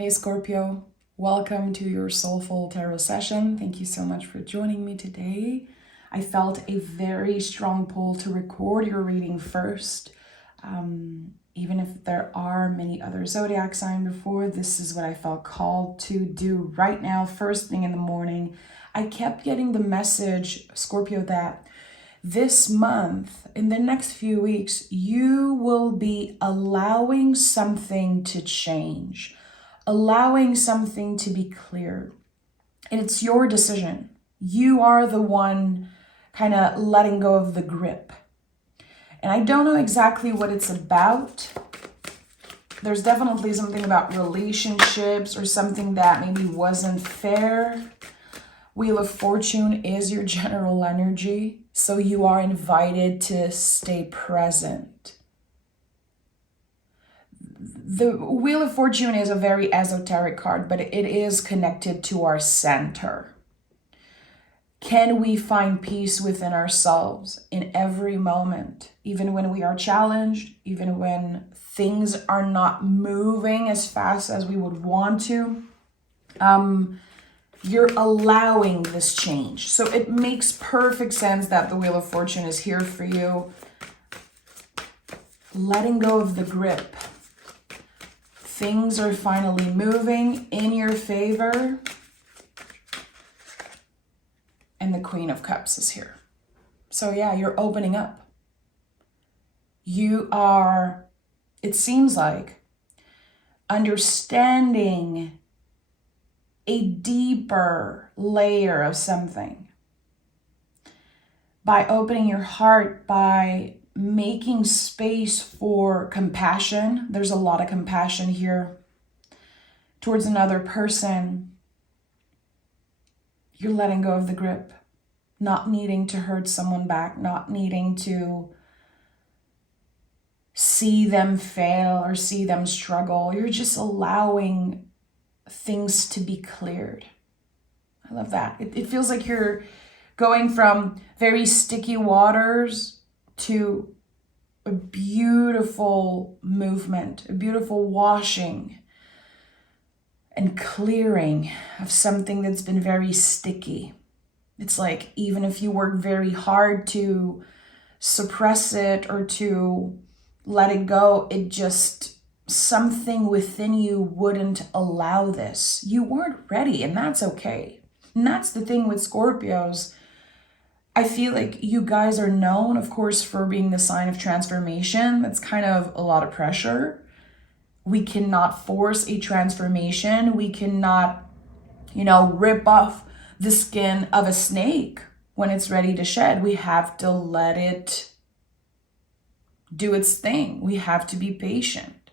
Hey Scorpio, welcome to your soulful tarot session. Thank you so much for joining me today. I felt a very strong pull to record your reading first. Even if there are many other zodiac signs before, this is what I felt called to do right now, first thing in the morning. I kept getting the message, Scorpio, that this month, in the next few weeks, you will be allowing something to change, allowing something to be cleared. And it's your decision. You are the one kind of letting go of the grip. And I don't know exactly what it's about. There's definitely something about relationships or something that maybe wasn't fair. Wheel of Fortune is your general energy, so you are invited to stay present. The Wheel of Fortune is a very esoteric card, but it is connected to our center. Can we find peace within ourselves in every moment, even when we are challenged, even when things are not moving as fast as we would want to? You're allowing this change. So it makes perfect sense that the Wheel of Fortune is here for you. Letting go of the grip. Things are finally moving in your favor. And the Queen of Cups is here. So yeah, you're opening up. You are, it seems like, understanding a deeper layer of something. By opening your heart, by making space for compassion. There's a lot of compassion here towards another person. You're letting go of the grip, not needing to hurt someone back, not needing to see them fail or see them struggle. You're just allowing things to be cleared. I love that. It feels like you're going from very sticky waters to a beautiful movement, a beautiful washing and clearing of something that's been very sticky. It's like even if you work very hard to suppress it or to let it go, it just, something within you wouldn't allow this. You weren't ready, and that's okay. And that's the thing with Scorpios. I feel like you guys are known, of course, for being the sign of transformation. That's kind of a lot of pressure. We cannot force a transformation. We cannot, rip off the skin of a snake when it's ready to shed. We have to let it do its thing. We have to be patient.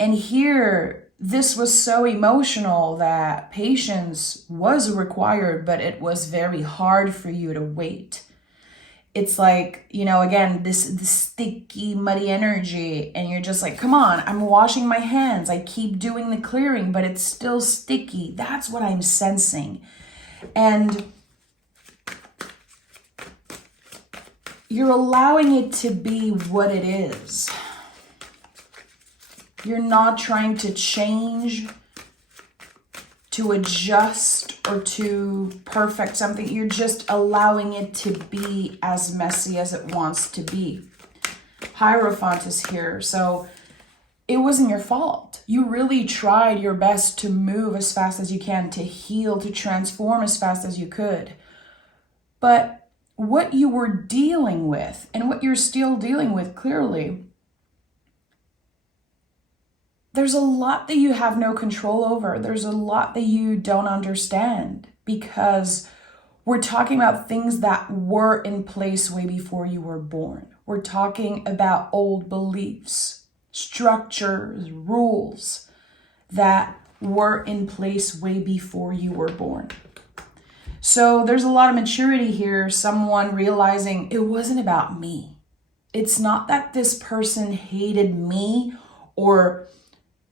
And here, this was so emotional that patience was required, but it was very hard for you to wait. It's like, again, this sticky, muddy energy, and you're just like, come on, I'm washing my hands. I keep doing the clearing, but it's still sticky. That's what I'm sensing. And you're allowing it to be what it is. You're not trying to change, to adjust, or to perfect something. You're just allowing it to be as messy as it wants to be. Hierophant is here. So it wasn't your fault. You really tried your best to move as fast as you can, to heal, to transform as fast as you could. But what you were dealing with, and what you're still dealing with clearly, there's a lot that you have no control over. There's a lot that you don't understand, because we're talking about things that were in place way before you were born. We're talking about old beliefs, structures, rules that were in place way before you were born. So there's a lot of maturity here. Someone realizing it wasn't about me. It's not that this person hated me or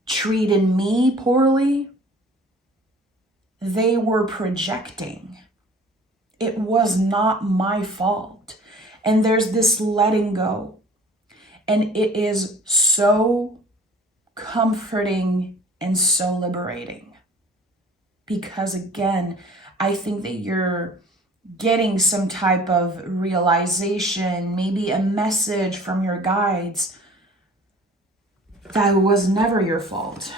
treated me poorly. They were projecting. It was not my fault. And there's this letting go. And it is so comforting and so liberating. Because again, I think that you're getting some type of realization, maybe a message from your guides that was never your fault.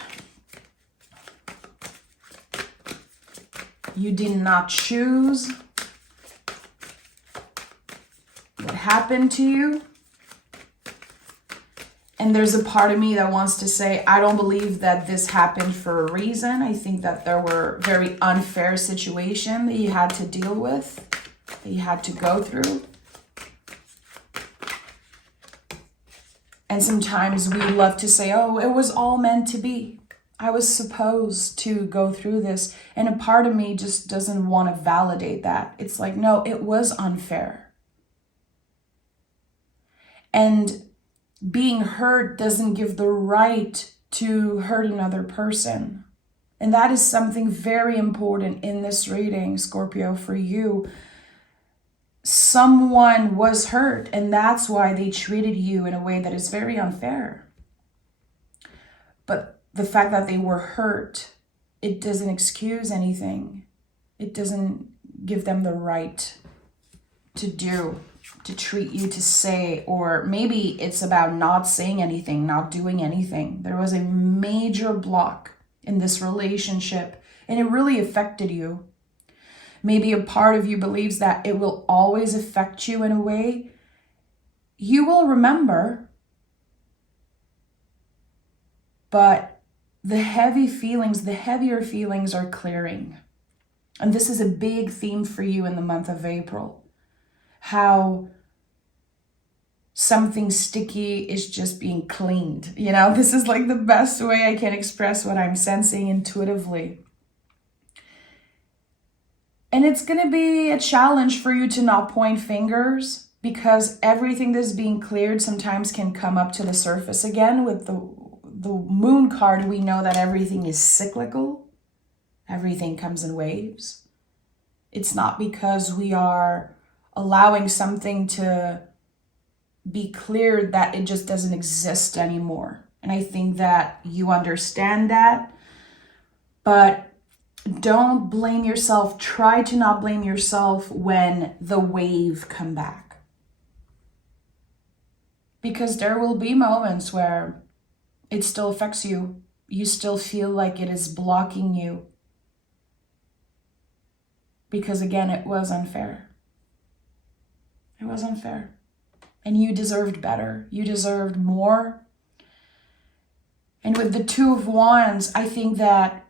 You did not choose what happened to you. And there's a part of me that wants to say, I don't believe that this happened for a reason. I think that there were very unfair situations that you had to deal with, that you had to go through. And sometimes we love to say, oh, it was all meant to be. I was supposed to go through this. And a part of me just doesn't want to validate that. It's like, no, it was unfair. And being hurt doesn't give the right to hurt another person. And that is something very important in this reading, Scorpio, for you. Someone was hurt, and that's why they treated you in a way that is very unfair. But the fact that they were hurt, it doesn't excuse anything. It doesn't give them the right to treat you, to say, or maybe it's about not saying anything, not doing anything. There was a major block in this relationship, and it really affected you. Maybe a part of you believes that it will always affect you in a way. You will remember, but the heavier feelings are clearing. And this is a big theme for you in the month of April. How something sticky is just being cleaned. You know, this is like the best way I can express what I'm sensing intuitively. And it's going to be a challenge for you to not point fingers, because everything that's being cleared sometimes can come up to the surface again. With the moon card, we know that everything is cyclical. Everything comes in waves. It's not because we are allowing something to be cleared that it just doesn't exist anymore. And I think that you understand that. But don't blame yourself. Try to not blame yourself when the wave come back. Because there will be moments where it still affects you. You still feel like it is blocking you. Because again, it was unfair. It was unfair. And you deserved better. You deserved more. And with the Two of Wands, I think that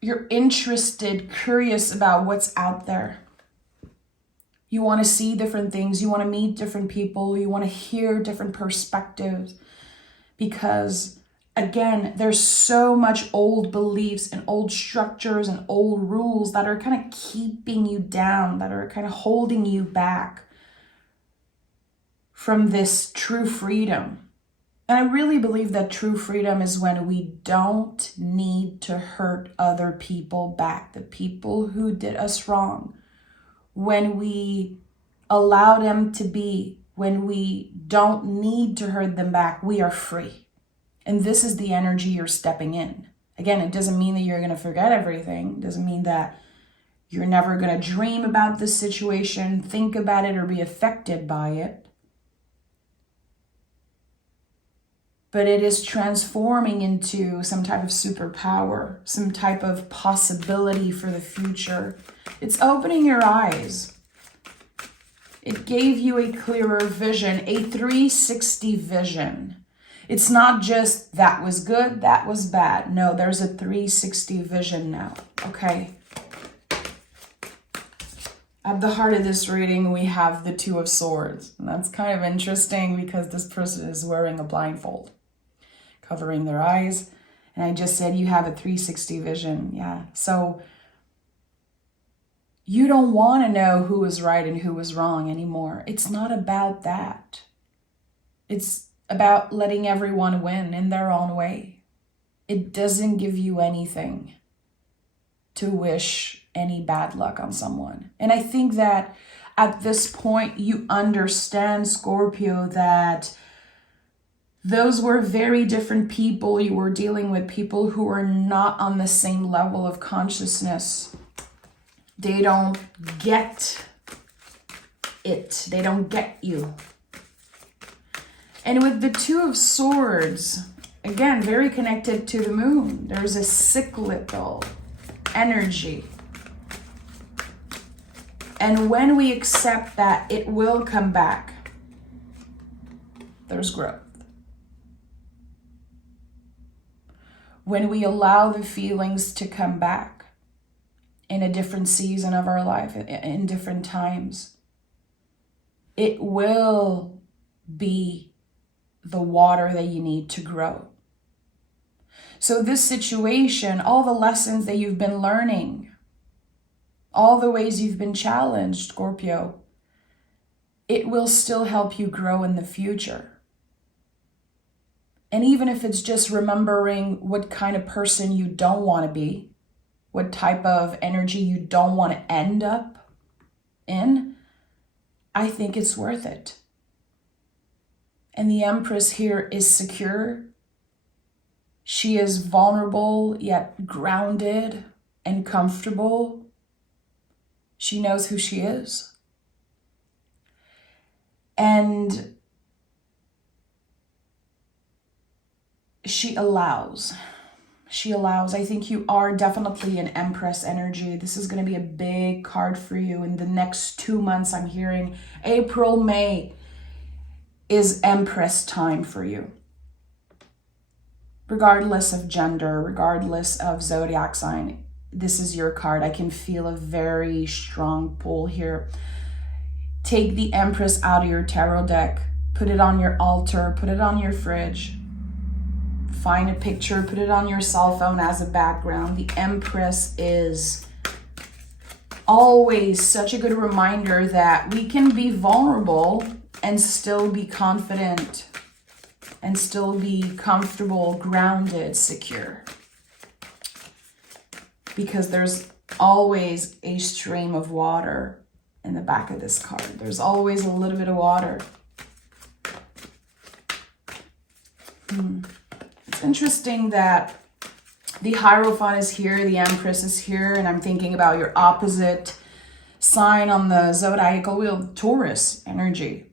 you're interested, curious about what's out there. You want to see different things. You want to meet different people. You want to hear different perspectives. Because again, there's so much old beliefs and old structures and old rules that are kind of keeping you down, that are kind of holding you back from this true freedom. And I really believe that true freedom is when we don't need to hurt other people back, the people who did us wrong. When we allow them to be, when we don't need to hurt them back, we are free. And this is the energy you're stepping in. Again, it doesn't mean that you're going to forget everything. It doesn't mean that you're never going to dream about this situation, think about it, or be affected by it. But it is transforming into some type of superpower, some type of possibility for the future. It's opening your eyes. It gave you a clearer vision, a 360 vision. It's not just that was good, that was bad. No, there's a 360 vision now, okay? At the heart of this reading, we have the Two of Swords. And that's kind of interesting because this person is wearing a blindfold, covering their eyes. And I just said you have a 360 vision. Yeah. So you don't want to know who was right and who was wrong anymore. It's not about that. It's about letting everyone win in their own way. It doesn't give you anything to wish any bad luck on someone. And I think that at this point you understand, Scorpio, that those were very different people you were dealing with, people who are not on the same level of consciousness. They don't get it. They don't get you. And with the Two of Swords, again, very connected to the moon, there's a cyclical energy. And when we accept that it will come back, there's growth. When we allow the feelings to come back in a different season of our life, in different times, it will be the water that you need to grow. So this situation, all the lessons that you've been learning, all the ways you've been challenged, Scorpio, it will still help you grow in the future. And even if it's just remembering what kind of person you don't want to be, what type of energy you don't want to end up in, I think it's worth it. And the Empress here is secure. She is vulnerable, yet grounded and comfortable. She knows who she is. And she allows. I think you are definitely an Empress energy. This is going to be a big card for you in the next 2 months. I'm hearing April, May is Empress time for you. Regardless of gender, regardless of zodiac sign, this is your card. I can feel a very strong pull here. Take the Empress out of your tarot deck. Put it on your altar. Put it on your fridge. Find a picture, put it on your cell phone as a background. The Empress is always such a good reminder that we can be vulnerable and still be confident and still be comfortable, grounded, secure. Because there's always a stream of water in the back of this card. There's always a little bit of water. It's interesting that the Hierophant is here, the Empress is here, and I'm thinking about your opposite sign on the zodiacal wheel, Taurus energy.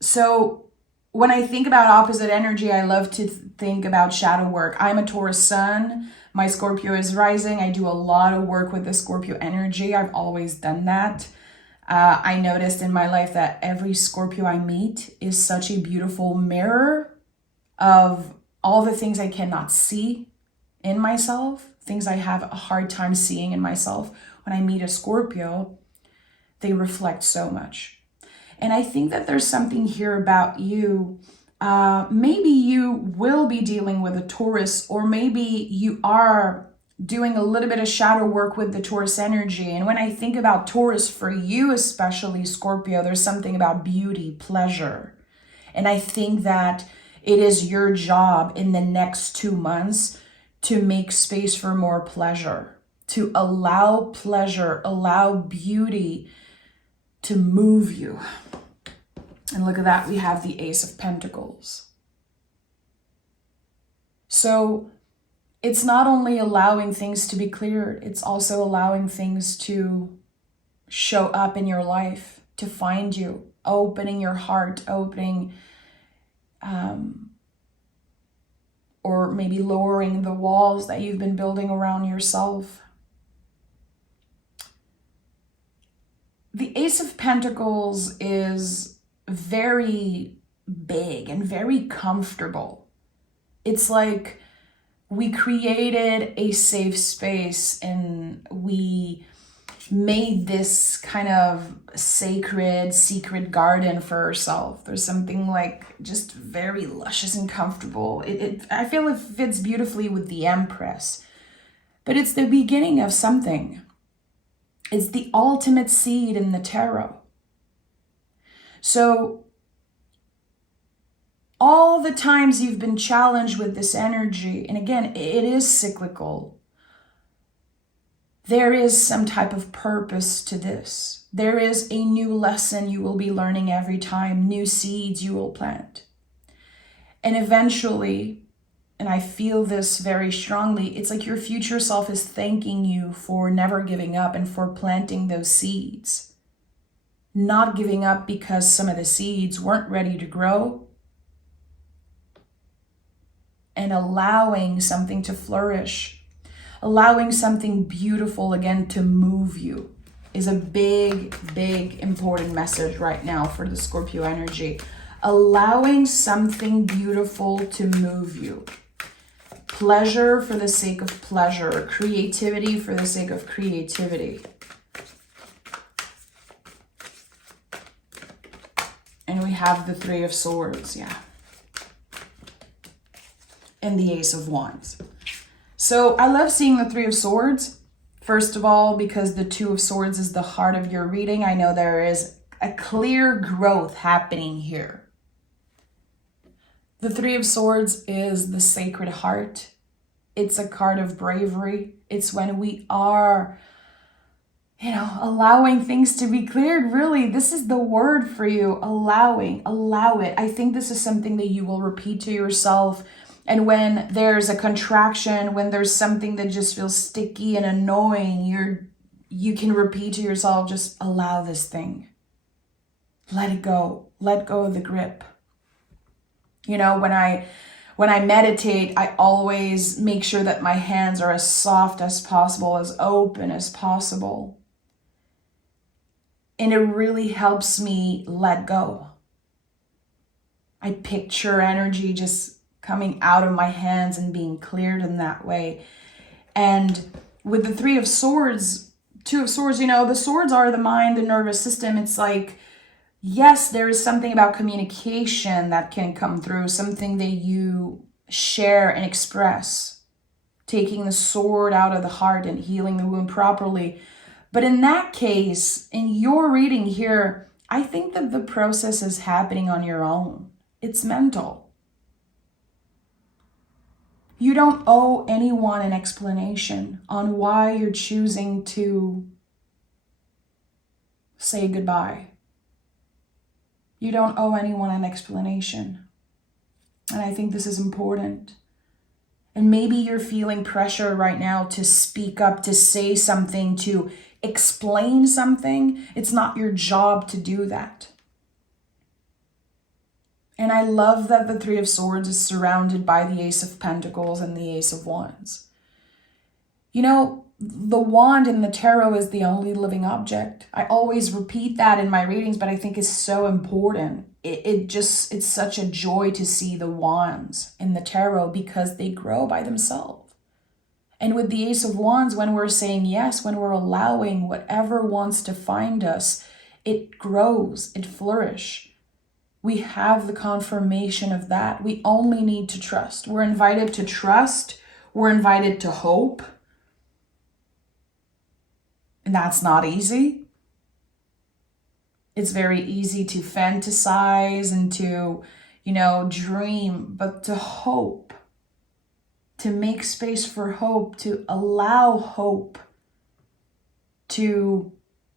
So when I think about opposite energy, I love to think about shadow work. I'm a Taurus sun. My Scorpio is rising. I do a lot of work with the Scorpio energy. I've always done that. I noticed in my life that every Scorpio I meet is such a beautiful mirror of all the things I cannot see in myself, things I have a hard time seeing in myself. When I meet a Scorpio, they reflect so much. And I think that there's something here about you. Maybe you will be dealing with a Taurus, or maybe you are doing a little bit of shadow work with the Taurus energy. And when I think about Taurus, for you especially, Scorpio, there's something about beauty, pleasure. And I think that it is your job in the next 2 months to make space for more pleasure, to allow pleasure, allow beauty to move you. And look at that, we have the Ace of Pentacles. So it's not only allowing things to be cleared, it's also allowing things to show up in your life, to find you, opening your heart, opening, or maybe lowering the walls that you've been building around yourself. The Ace of Pentacles is very big and very comfortable. It's like we created a safe space and we made this kind of sacred, secret garden for ourselves. There's something like just very luscious and comfortable. I feel it fits beautifully with the Empress, but it's the beginning of something. It's the ultimate seed in the tarot. So all the times you've been challenged with this energy, and again, it is cyclical. there is some type of purpose to this. There is a new lesson you will be learning every time, new seeds you will plant. And eventually, and I feel this very strongly, it's like your future self is thanking you for never giving up and for planting those seeds. Not giving up because some of the seeds weren't ready to grow, and allowing something to flourish, allowing something beautiful again to move you is a big, big, important message right now for the Scorpio energy. Allowing something beautiful to move you. Pleasure for the sake of pleasure. Creativity for the sake of creativity. And we have the Three of Swords, yeah. And the Ace of Wands. So I love seeing the Three of Swords. First of all, because the Two of Swords is the heart of your reading. I know there is a clear growth happening here. The Three of Swords is the sacred heart. It's a card of bravery. It's when we are, allowing things to be cleared. Really, this is the word for you. Allowing, allow it. I think this is something that you will repeat to yourself. And when there's a contraction, when there's something that just feels sticky and annoying, you can repeat to yourself, just allow this thing. Let it go. Let go of the grip. When I meditate, I always make sure that my hands are as soft as possible, as open as possible. And it really helps me let go. I picture energy just coming out of my hands and being cleared in that way. And with the Three of Swords, Two of Swords, the swords are the mind, the nervous system. It's like, yes, there is something about communication that can come through, something that you share and express, taking the sword out of the heart and healing the wound properly. But in that case, in your reading here, I think that the process is happening on your own. It's mental. You don't owe anyone an explanation on why you're choosing to say goodbye. You don't owe anyone an explanation. And I think this is important. And maybe you're feeling pressure right now to speak up, to say something, to explain something. It's not your job to do that. And I love that the Three of Swords is surrounded by the Ace of Pentacles and the Ace of Wands. The wand in the tarot is the only living object. I always repeat that in my readings, but I think it's so important. It's such a joy to see the wands in the tarot because they grow by themselves. And with the Ace of Wands, when we're saying yes, when we're allowing whatever wants to find us, it grows, it flourishes. We have the confirmation of that. We only need to trust. We're invited to trust. We're invited to hope. And that's not easy. It's very easy to fantasize and to, dream, but to hope, to make space for hope, to allow hope to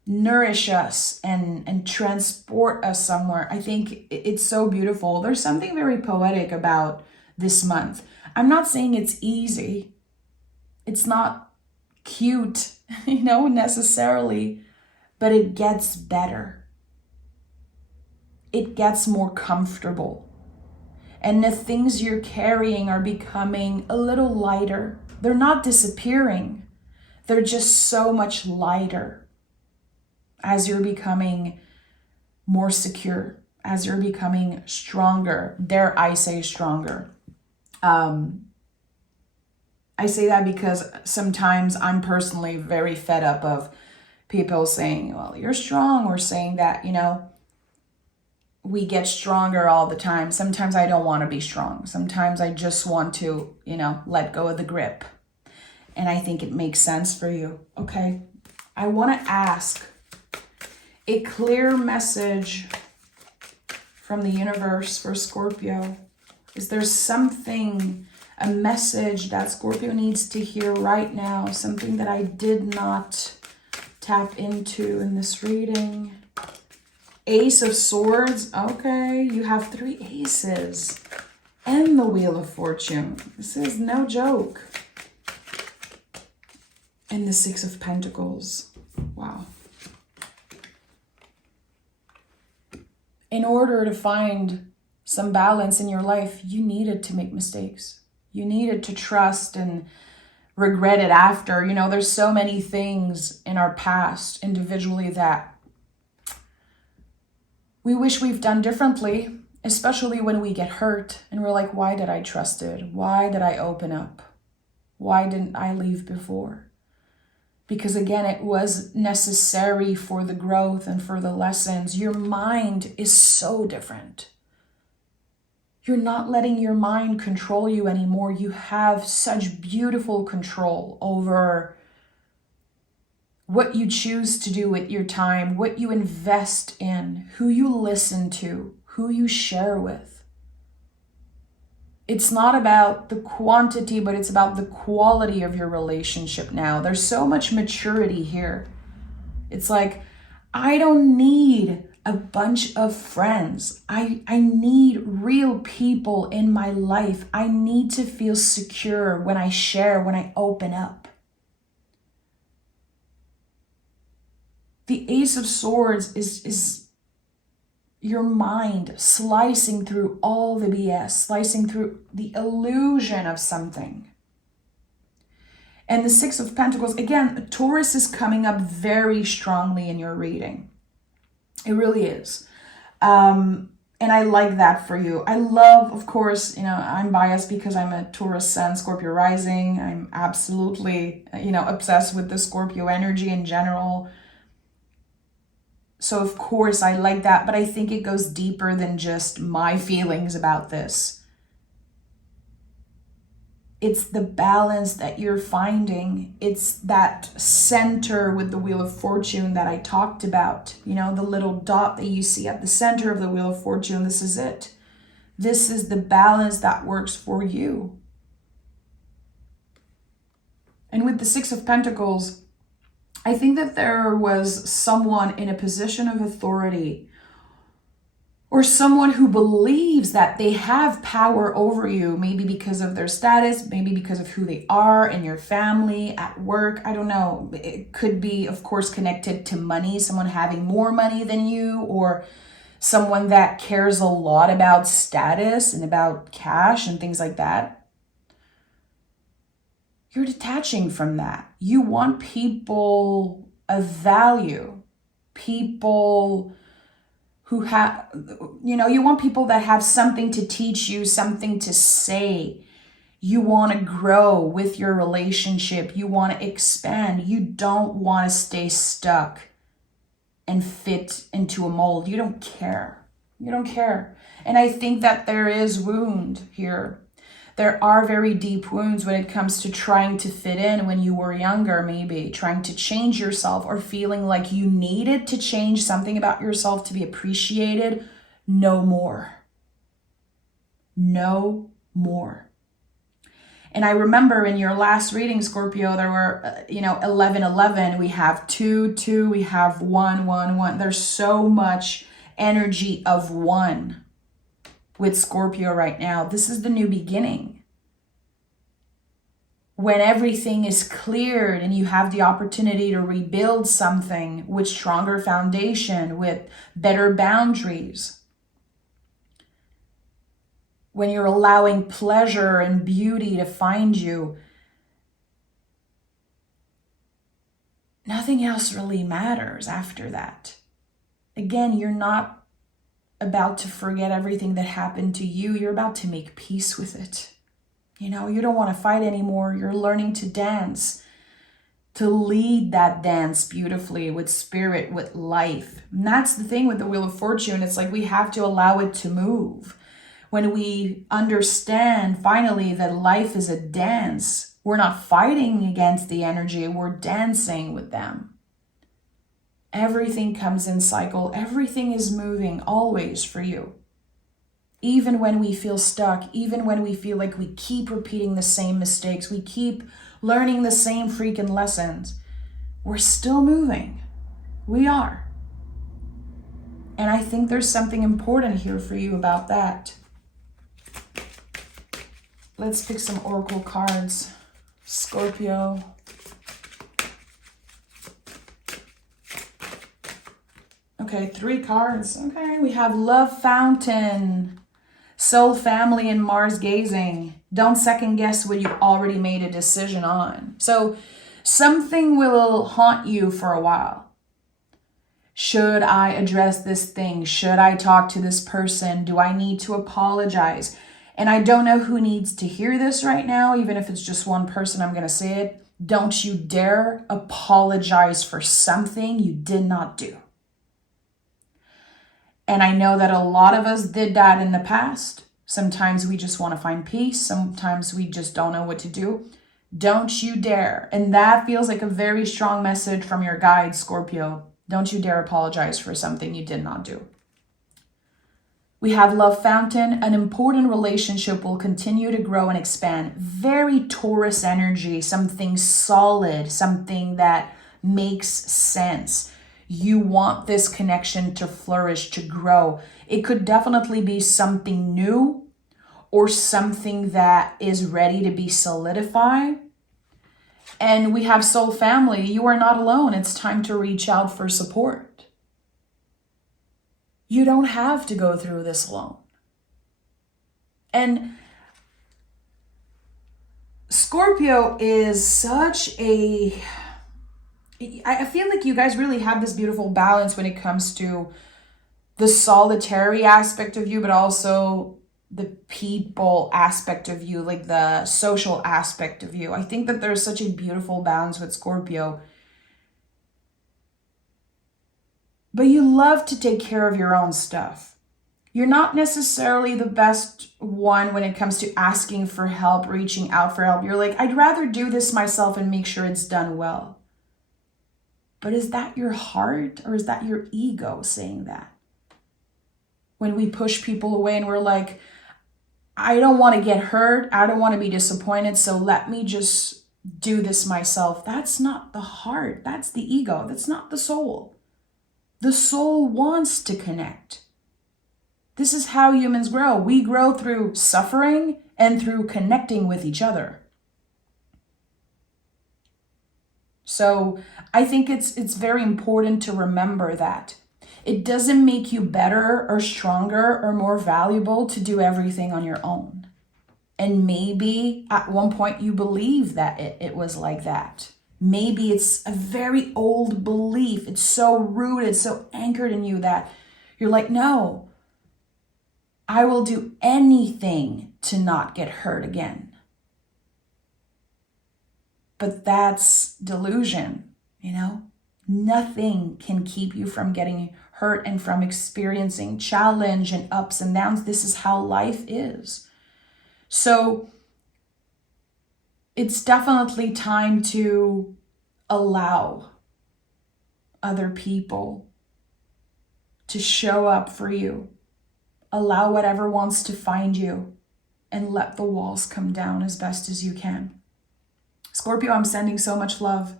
nourish us and transport us somewhere. I think it's so beautiful. There's something very poetic about this month. I'm not saying it's easy. It's not cute, necessarily, but it gets better. It gets more comfortable. And the things you're carrying are becoming a little lighter. They're not disappearing. They're just so much lighter as you're becoming more secure, as you're becoming stronger. Dare I say stronger? I say that because sometimes I'm personally very fed up of people saying, well, you're strong, or saying that, we get stronger all the time. Sometimes I don't want to be strong. Sometimes I just want to, let go of the grip. And I think it makes sense for you. Okay. I want to ask a clear message from the universe for Scorpio. Is there something, a message that Scorpio needs to hear right now? Something that I did not tap into in this reading? Ace of Swords. Okay, you have 3 aces. And the Wheel of Fortune. This is no joke. And the 6 of Pentacles. Wow. In order to find some balance in your life, you needed to make mistakes. You needed to trust and regret it after. You know, there's so many things in our past individually that we wish we've done differently, especially when we get hurt and we're like, why did I trust it? Why did I open up? Why didn't I leave before? Because again, it was necessary for the growth and for the lessons. Your mind is so different. You're not letting your mind control you anymore. You have such beautiful control over what you choose to do with your time, what you invest in, who you listen to, who you share with. It's not about the quantity, but it's about the quality of your relationship now. There's so much maturity here. It's like, I don't need a bunch of friends. I need real people in my life. I need to feel secure when I share, when I open up. The Ace of Swords is your mind slicing through all the BS, slicing through the illusion of something. And the 6 of Pentacles, again, Taurus is coming up very strongly in your reading. It really is. And I like that for you. I love, of course, you know, I'm biased because I'm a Taurus Sun, Scorpio rising. I'm absolutely, you know, obsessed with the Scorpio energy in general. So of course I like that, but I think it goes deeper than just my feelings about this. It's the balance that you're finding. It's that center with the Wheel of Fortune that I talked about. You know, the little dot that you see at the center of the Wheel of Fortune, this is it. This is the balance that works for you. And with the 6 of Pentacles, I think that there was someone in a position of authority or someone who believes that they have power over you, maybe because of their status, maybe because of who they are in your family, at work. I don't know. It could be, of course, connected to money, someone having more money than you, or someone that cares a lot about status and about cash and things like that. You're detaching from that. You want people of value, people who have, you know, you want people that have something to teach you, something to say. You want to grow with your relationship. You want to expand. You don't want to stay stuck and fit into a mold. You don't care. You don't care. And I think that there is wound here. There are very deep wounds when it comes to trying to fit in when you were younger, maybe trying to change yourself or feeling like you needed to change something about yourself to be appreciated. No more. No more. And I remember in your last reading, Scorpio, there were, 11, 11. We have 2, 2. We have 1, 1, 1. There's so much energy of 1. With Scorpio right now. This is the new beginning. When everything is cleared and you have the opportunity to rebuild something with stronger foundation, with better boundaries. When you're allowing pleasure and beauty to find you, nothing else really matters after that. Again, you're not about to forget everything that happened to you. You're about to make peace with it. You know, you don't want to fight anymore. You're learning to dance, to lead that dance beautifully with spirit, with life. And that's the thing with the Wheel of Fortune. It's like we have to allow it to move. When we understand finally that life is a dance, we're not fighting against the energy, we're dancing with them. Everything comes in cycle. Everything is moving always for you. Even when we feel stuck, even when we feel like we keep repeating the same mistakes, we keep learning the same freaking lessons, we're still moving. We are. And I think there's something important here for you about that. Let's pick some oracle cards. Scorpio. Okay, 3 cards. Okay, we have Love Fountain, Soul Family, and Mars Gazing. Don't second guess what you already made a decision on. So something will haunt you for a while. Should I address this thing? Should I talk to this person? Do I need to apologize? And I don't know who needs to hear this right now, even if it's just one person, I'm going to say it. Don't you dare apologize for something you did not do. And I know that a lot of us did that in the past. Sometimes we just want to find peace. Sometimes we just don't know what to do. Don't you dare. And that feels like a very strong message from your guide, Scorpio. Don't you dare apologize for something you did not do. We have Love Fountain. An important relationship will continue to grow and expand. Very Taurus energy, something solid, something that makes sense. You want this connection to flourish, to grow. It could definitely be something new or something that is ready to be solidified. And we have Soul Family. You are not alone. It's time to reach out for support. You don't have to go through this alone. And Scorpio is such a... I feel like you guys really have this beautiful balance when it comes to the solitary aspect of you, but also the people aspect of you, like the social aspect of you. I think that there's such a beautiful balance with Scorpio. But you love to take care of your own stuff. You're not necessarily the best one when it comes to asking for help, reaching out for help. You're like, I'd rather do this myself and make sure it's done well. But is that your heart or is that your ego saying that? When we push people away and we're like, I don't want to get hurt. I don't want to be disappointed. So let me just do this myself. That's not the heart. That's the ego. That's not the soul. The soul wants to connect. This is how humans grow. We grow through suffering and through connecting with each other. So I think it's very important to remember that. It doesn't make you better or stronger or more valuable to do everything on your own. And maybe at one point you believe that it was like that. Maybe it's a very old belief. It's so rooted, so anchored in you that you're like, no, I will do anything to not get hurt again. But that's delusion, you know? Nothing can keep you from getting hurt and from experiencing challenge and ups and downs. This is how life is. So it's definitely time to allow other people to show up for you. Allow whatever wants to find you and let the walls come down as best as you can. Scorpio, I'm sending so much love.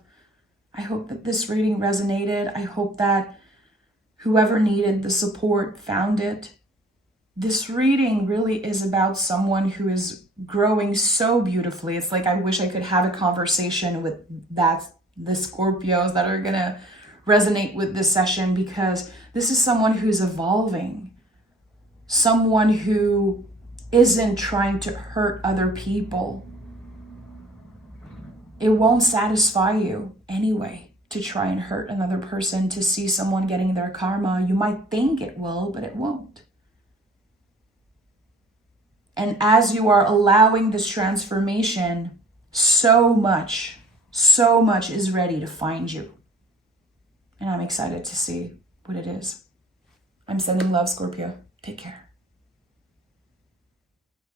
I hope that this reading resonated. I hope that whoever needed the support found it. This reading really is about someone who is growing so beautifully. It's like I wish I could have a conversation with the Scorpios that are going to resonate with this session, because this is someone who's evolving. Someone who isn't trying to hurt other people. It won't satisfy you anyway to try and hurt another person, to see someone getting their karma. You might think it will, but it won't. And as you are allowing this transformation, so much is ready to find you. And I'm excited to see what it is. I'm sending love, Scorpio. Take care.